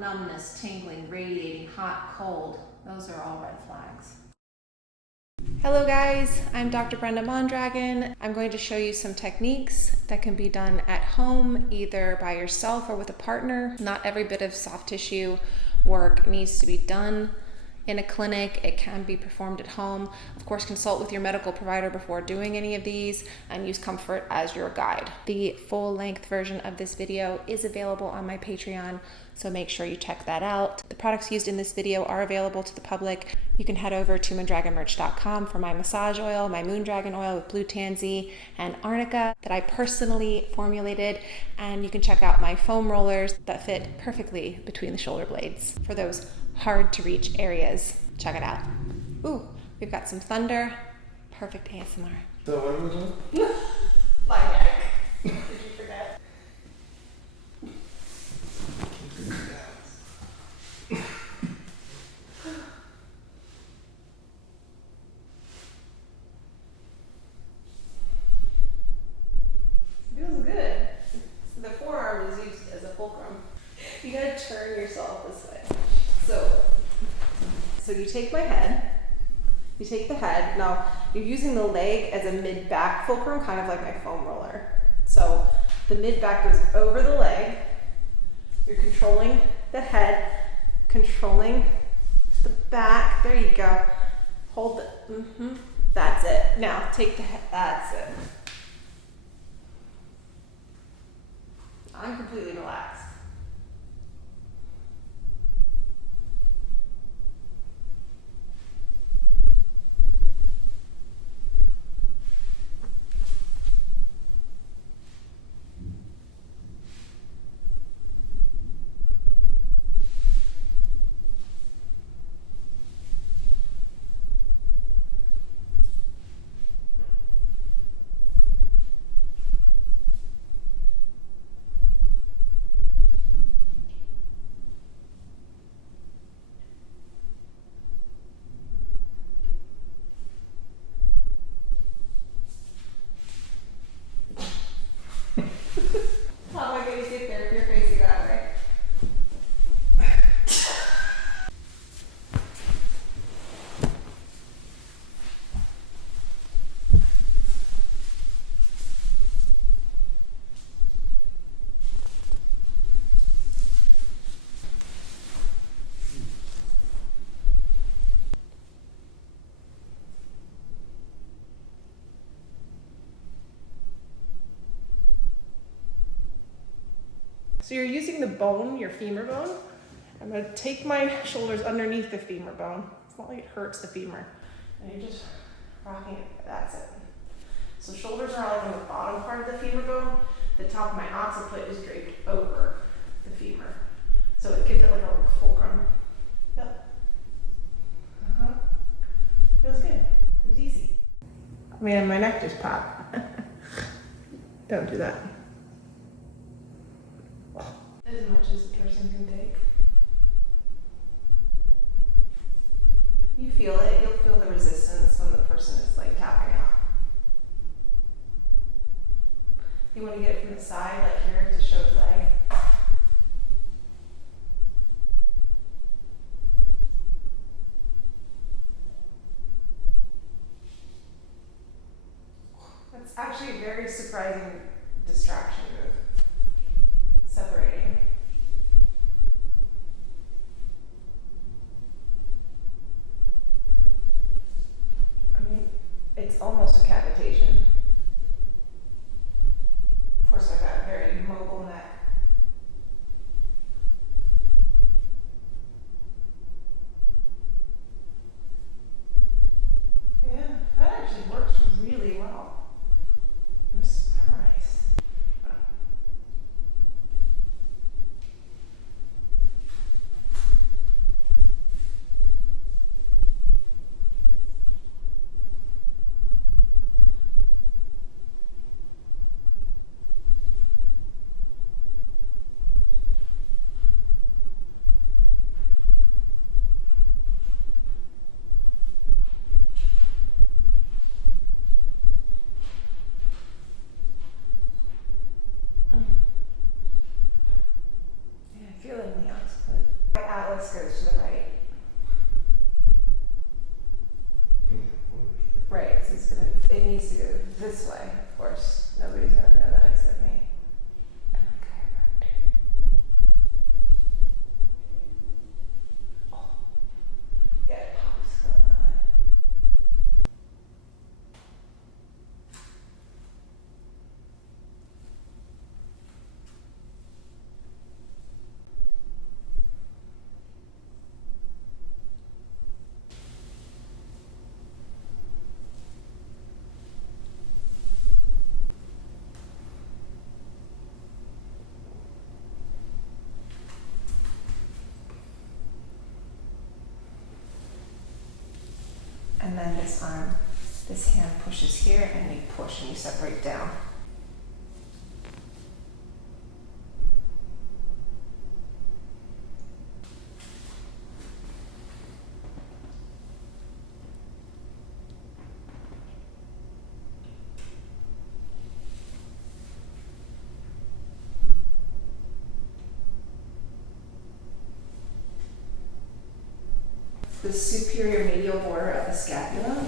numbness, tingling, radiating, hot, cold. Those are all red flags. Hello guys, I'm Dr. Brenda Mondragon. I'm going to show you some techniques that can be done at home, either by yourself or with a partner. Not every bit of soft tissue work needs to be done in a clinic. It can be performed at home. Of course, consult with your medical provider before doing any of these and use comfort as your guide. The full-length version of this video is available on my Patreon, so make sure you check that out. The products used in this video are available to the public. You can head over to moondragonmerch.com for my massage oil, my Moondragon oil with blue tansy and arnica that I personally formulated, and you can check out my foam rollers that fit perfectly between the shoulder blades for those hard to reach areas. Check it out. Ooh, we've got some thunder. Perfect ASMR. So what are we doing? Lie back. Did you forget? Feels good. The forearm is used as a fulcrum. You gotta turn yourself this way. So you take my head, you take the head. Now you're using the leg as a mid-back fulcrum, kind of like my foam roller. So the mid-back goes over the leg. You're controlling the head, controlling the back. There you go. Hold it. That's it. Now take the head. That's it. I'm completely relaxed. How am I going to get there if you're facing that way? So you're using the bone, your femur bone. I'm going to take my shoulders underneath the femur bone. It's not like it hurts the femur. And you're just rocking it. That's it. So shoulders are like on the bottom part of the femur bone. The top of my occiput is draped over the femur. So it gives it like a fulcrum. Yep. Feels good. It was easy. I mean, my neck just popped. Don't do that. As much as the person can take. You feel it, you'll feel the resistance when the person is like tapping out. You want to get it from the side, like here to show his leg. That's actually a very surprising distraction move. Separating. I mean, it's almost a cavitation. Of course, I've got a very mobile neck. Yeah, that actually works really well. I'm surprised. goes to the right. Right, so it needs to go this way, of course. Nobody's gonna know that except me. And my chiropractor. Oh. Yeah, it pops going that way. And then this arm, this hand pushes here and you push and you separate down. The superior medial border of the scapula.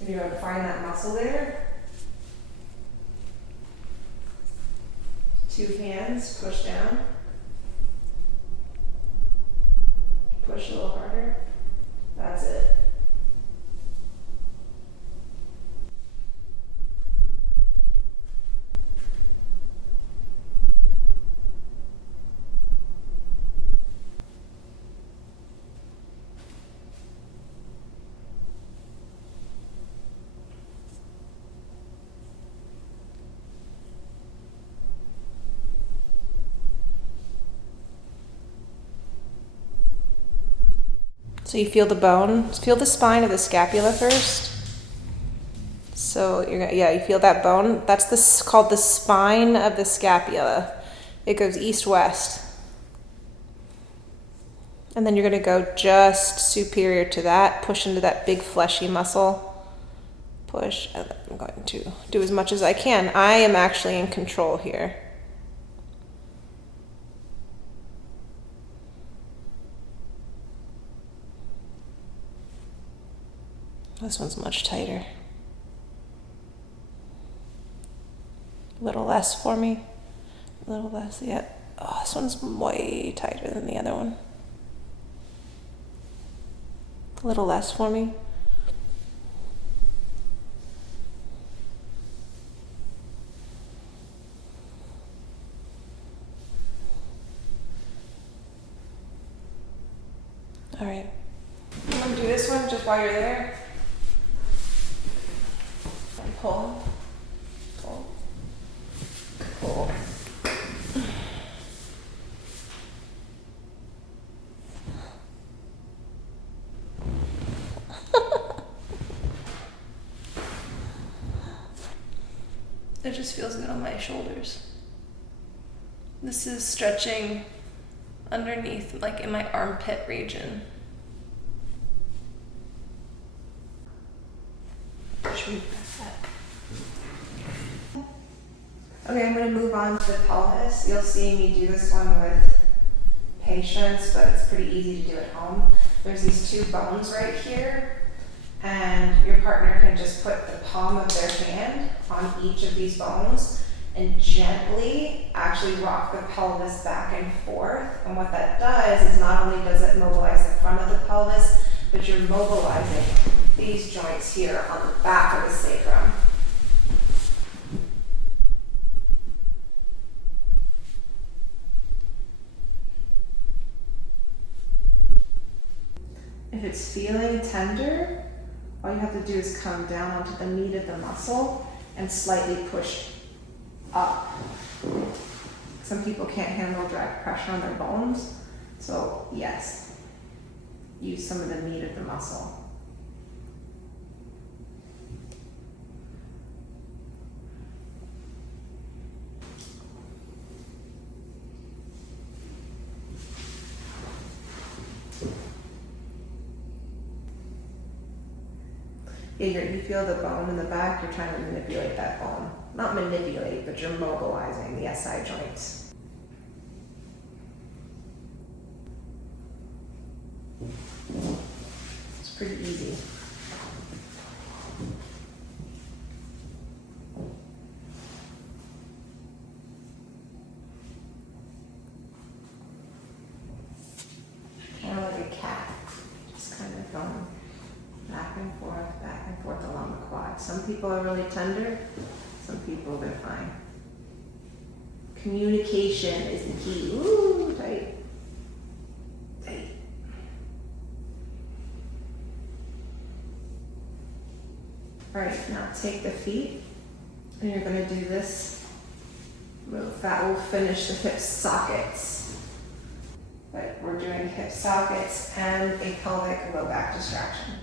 And you're going to find that muscle there. 2 hands, push down. Push a little harder. That's it. So you feel the bone, feel the spine of the scapula first. So you're gonna, yeah, you feel that bone. That's called the spine of the scapula. It goes east-west. And then you're gonna go just superior to that, push into that big fleshy muscle. Push, and I'm going to do as much as I can. I am actually in control here. This one's much tighter. A little less for me. A little less, yeah. Oh, this one's way tighter than the other one. A little less for me. All right. I'm gonna do this one just while you're there. And pull. Pull. Pull. It just feels good on my shoulders. This is stretching underneath, like in my armpit region. Okay, I'm going to move on to the pelvis. You'll see me do this one with patience, but it's pretty easy to do at home. There's these 2 bones right here, and your partner can just put the palm of their hand on each of these bones and gently actually rock the pelvis back and forth. And what that does is not only does it mobilize the front of the pelvis, but you're mobilizing these joints here on the back of the sacrum. If it's feeling tender, all you have to do is come down onto the meat of the muscle and slightly push up. Some people can't handle direct pressure on their bones, so yes, use some of the meat of the muscle. Yeah, you feel the bone in the back, you're trying to manipulate that bone. Not manipulate, but you're mobilizing the SI joints. It's pretty easy. Kind of like a cat, just kind of going back and forth along the quad. Some people are really tender, some people they're fine. Communication is the key. Ooh, tight. Tight. All right, now take the feet and you're gonna do this move. That will finish the hip sockets. But we're doing hip sockets and a pelvic low back distraction.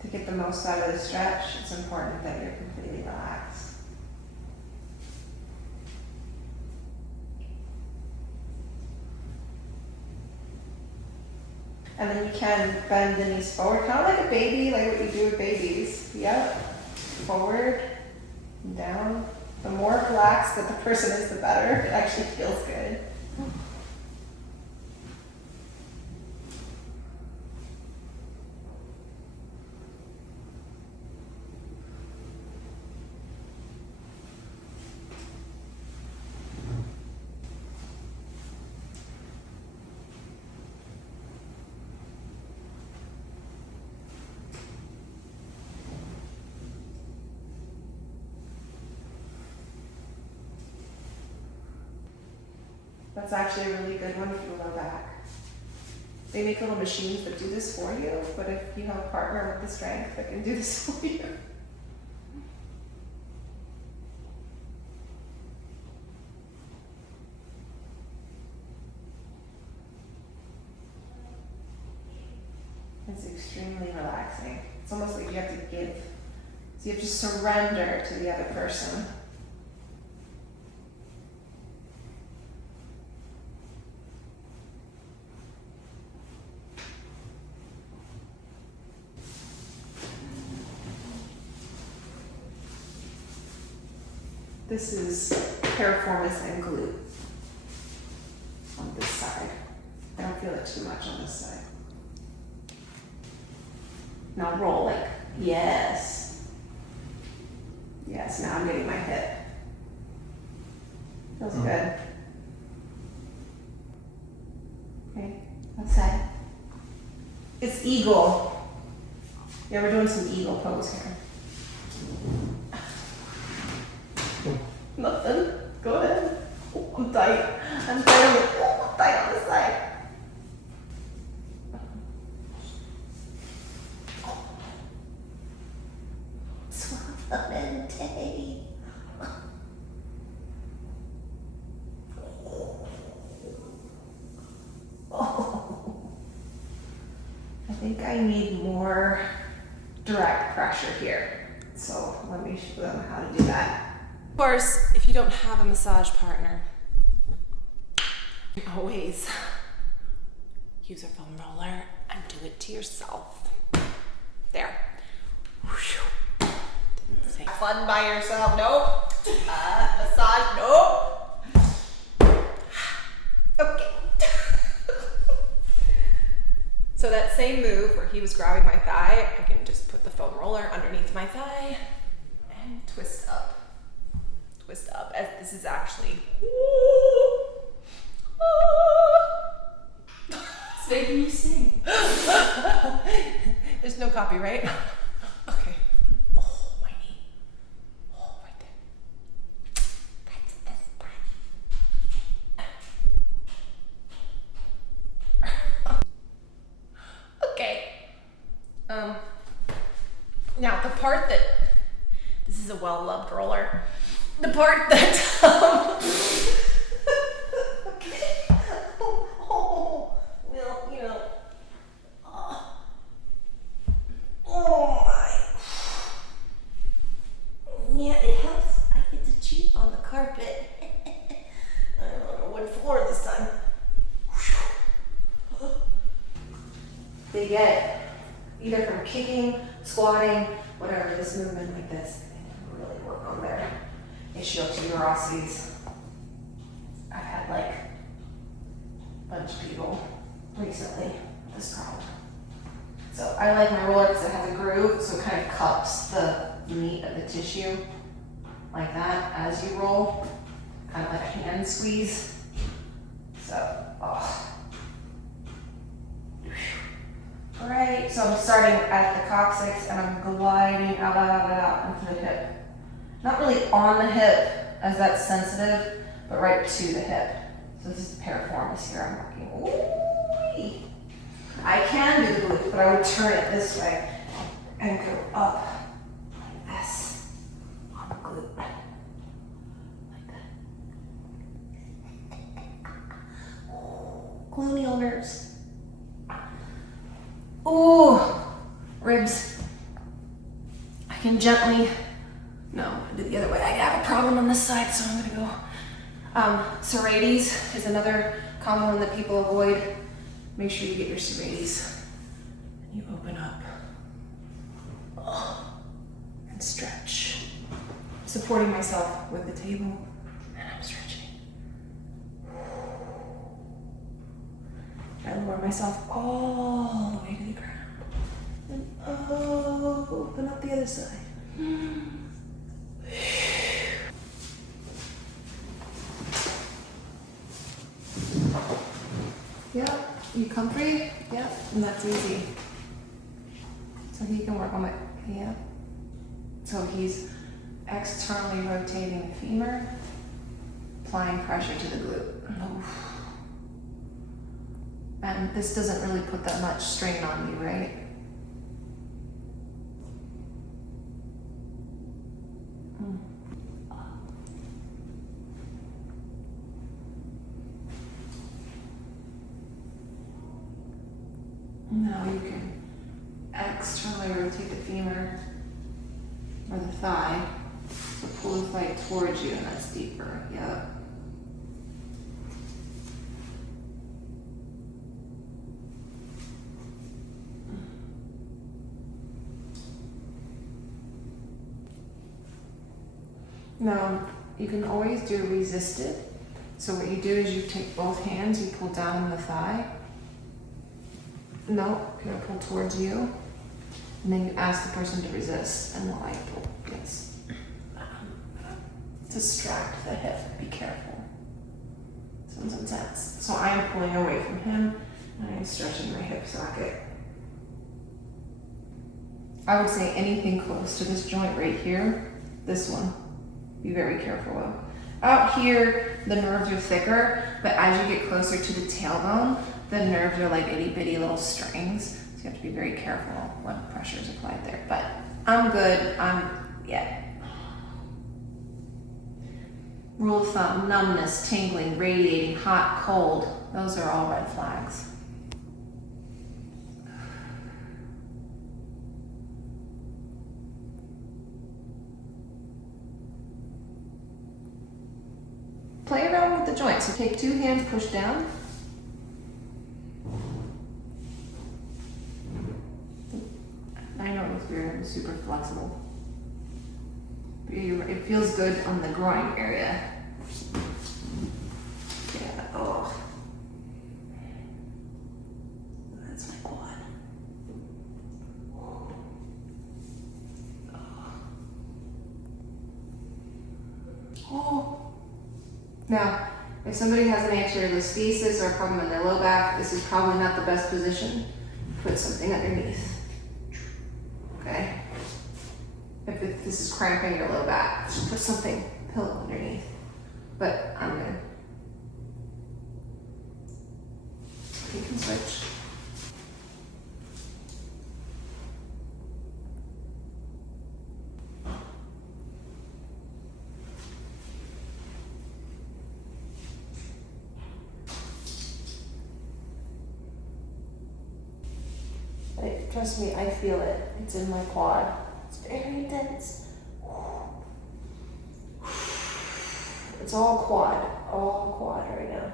To get the most out of the stretch, it's important that you're completely relaxed. And then you can bend the knees forward, kind of like a baby, like what you do with babies. Yep. Forward, and down. The more relaxed that the person is, the better. It actually feels good. That's actually a really good one for the low back. They make little machines that do this for you, but if you have a partner with the strength that can do this for you. It's extremely relaxing. It's almost like you have to give. So you have to surrender to the other person. This is piriformis and glute on this side. I don't feel it too much on this side. Now roll like, yes. Yes, now I'm getting my hip. Feels good. Okay, left side. It's eagle. Yeah, we're doing some eagle pose here. Nothing. Go ahead. Oh, I'm tight. I'm tight on this side. Suavemente. Oh. I think I need more direct pressure here. So let me show them how to do that. Of course, if you don't have a massage partner, always use a foam roller and do it to yourself. There. Didn't say fun by yourself. Nope. Massage. Nope. Okay. So that same move where he was grabbing my thigh, I can just put the foam roller underneath my thigh and twist up. Twist up, as this is actually. It's making you sing. There's no copyright. Okay. Oh, my knee. Oh, right there. That's this part. Okay. Now the part that this is a well-loved roller. The part that okay. Well, you know. Oh my. Yeah, it helps. I get to cheat on the carpet. I don't know what floor this time. They get either from kicking, squatting, whatever, this movement like this. Really work on their ischial tuberosities. bunch of people recently with this problem. So I like my roller because it has a groove, so it kind of cups the meat of the tissue like that as you roll, kind of like a hand squeeze. So, Right, so I'm starting at the coccyx and I'm gliding out into the hip. Not really on the hip, as that's sensitive, but right to the hip. So this is piriformis here I'm working. Ooh-wee. I can do the glute, but I would turn it this way and go up like this on the glute. Like that. Ooh, gluteal nerves. Ooh, ribs. I can gently, no, I did the other way. I have a problem on this side, so I'm gonna go. Serrates is another common one that people avoid. Make sure you get your serrates. And you open up. And stretch. Supporting myself with the table, and I'm stretching. I lower myself all the way to the ground. And open up the other side. Yep, you comfy? Yep, and that's easy. So he can work on my, yeah. So he's externally rotating the femur, applying pressure to the glute. Oof. And this doesn't really put that much strain on you, right? Now you can externally rotate the femur or the thigh. So pull the thigh towards you, and that's deeper. Yep. Now, you can always do resisted. So what you do is you take both hands, you pull down on the thigh. No, you're gonna pull towards you. And then you ask the person to resist, and while I pull, yes. Distract the hip, be careful. Sounds intense. So I am pulling away from him, and I am stretching my hip socket. I would say anything close to this joint right here, this one, be very careful of. Out here, the nerves are thicker, but as you get closer to the tailbone, the nerves are like itty bitty little strings. So you have to be very careful when pressure is applied there. But I'm good, yeah. Rule of thumb, numbness, tingling, radiating, hot, cold, those are all red flags. Play around with the joints. So take two hands, push down. I know it looks weird, I'm super flexible. But it feels good on the groin area. Yeah, oh. That's my quad. Oh. Now, if somebody has an anteriolisthesis or a problem in their low back, this is probably not the best position. Put something underneath. Okay? If this is cramping your low back, just put something, pillow underneath. But I'm good. You can switch. Trust me, I feel it. It's in my quad. It's very intense. It's all quad right now.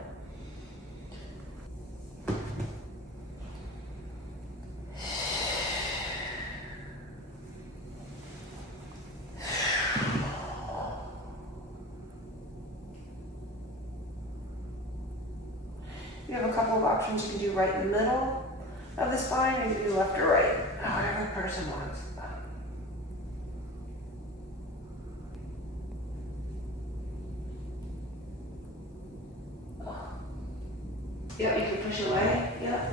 You have a couple of options. You can do right in the middle of the spine, or you can do left or right, whatever the person wants. Yep, you can push away. Yep.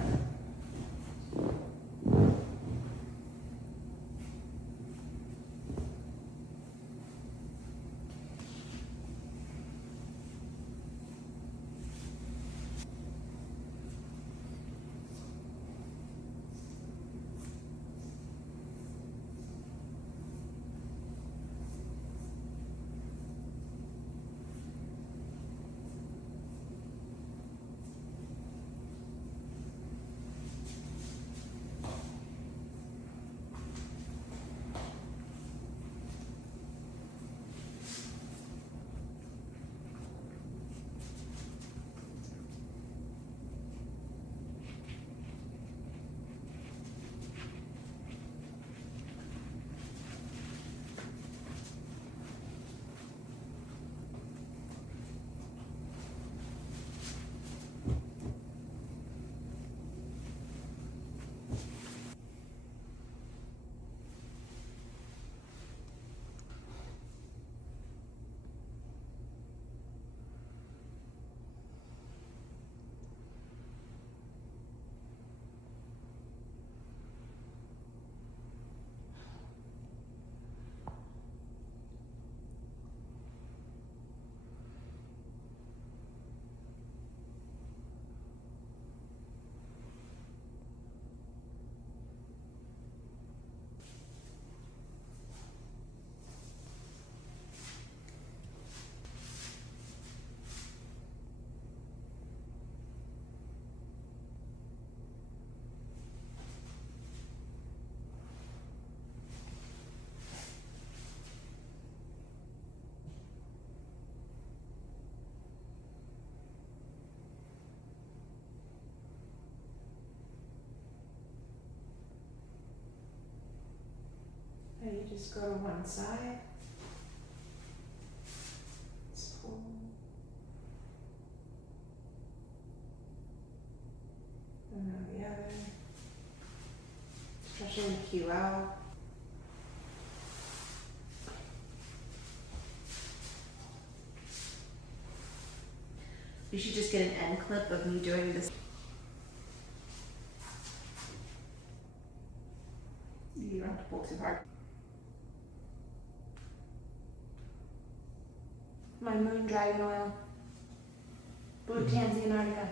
And you just go to one side. Just pull. And then the other. Stretching the Q out. You should just get an end clip of me doing this. You don't have to pull too hard. My moon dragon oil. Blue tansy antarctica.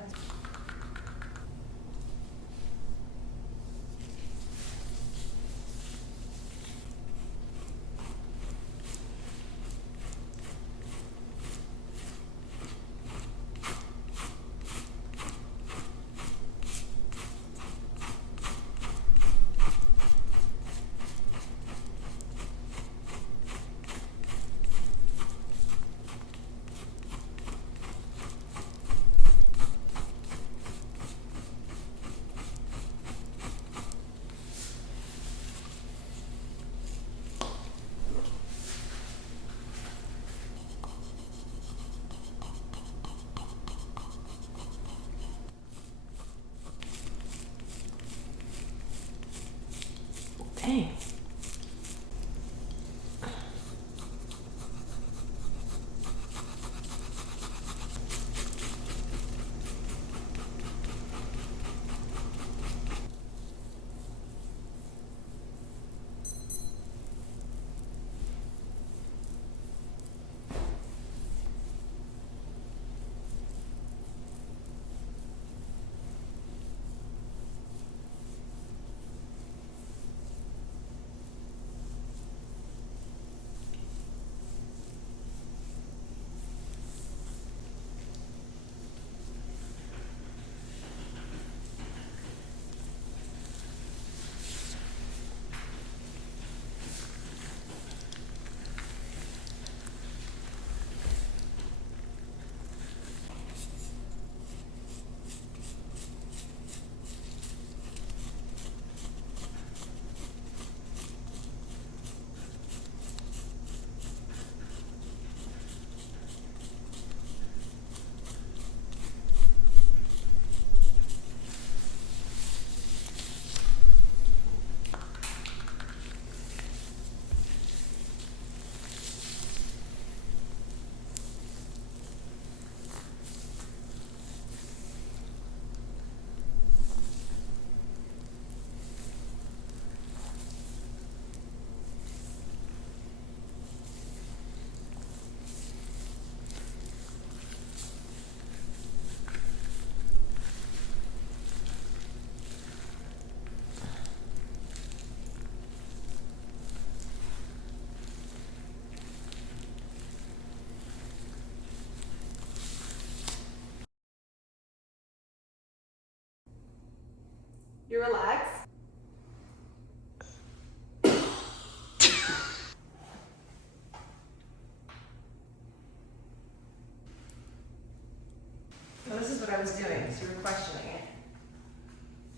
Well, this is what I was doing, so you were questioning it.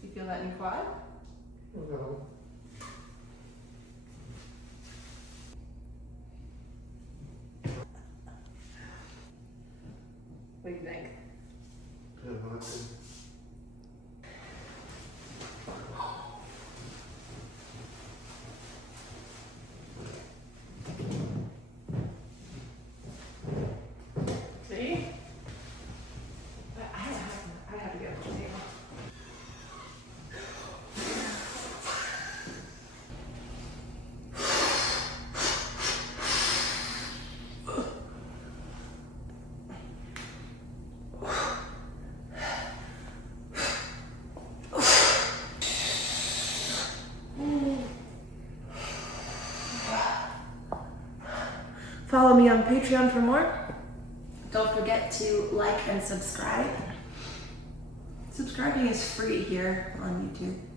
You feel that in your quad? No. What do you think? Yeah, well, that's it. See? I have to get up to the table. Follow me on Patreon for more. Don't forget to like and subscribe. Subscribing is free here on YouTube.